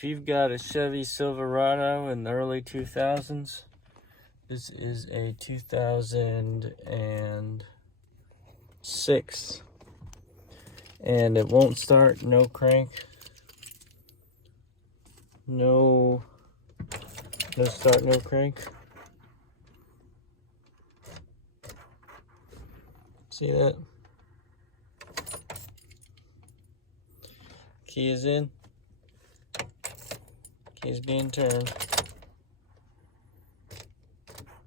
If you've got a Chevy Silverado in the early 2000s, this is a 2006, and it won't start, no crank, no start, no crank. See that? Key is in. Key is being turned.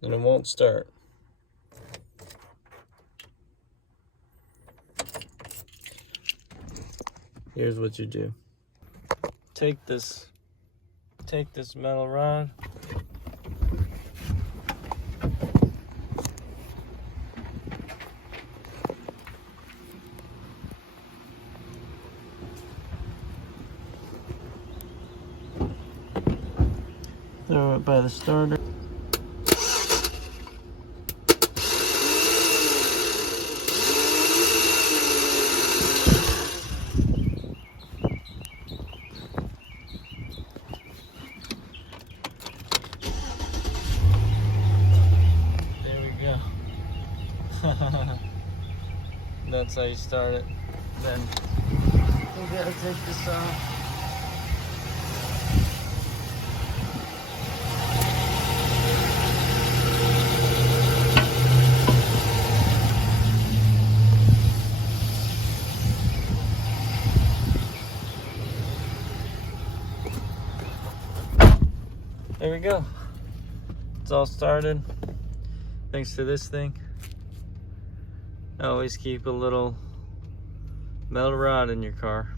And it won't start. Here's what you do. Take this metal rod. Throw it by the starter. There we go. That's how you start it. Then we gotta take this off. There we go. It's all started. Thanks to this thing. Always keep a little metal rod in your car.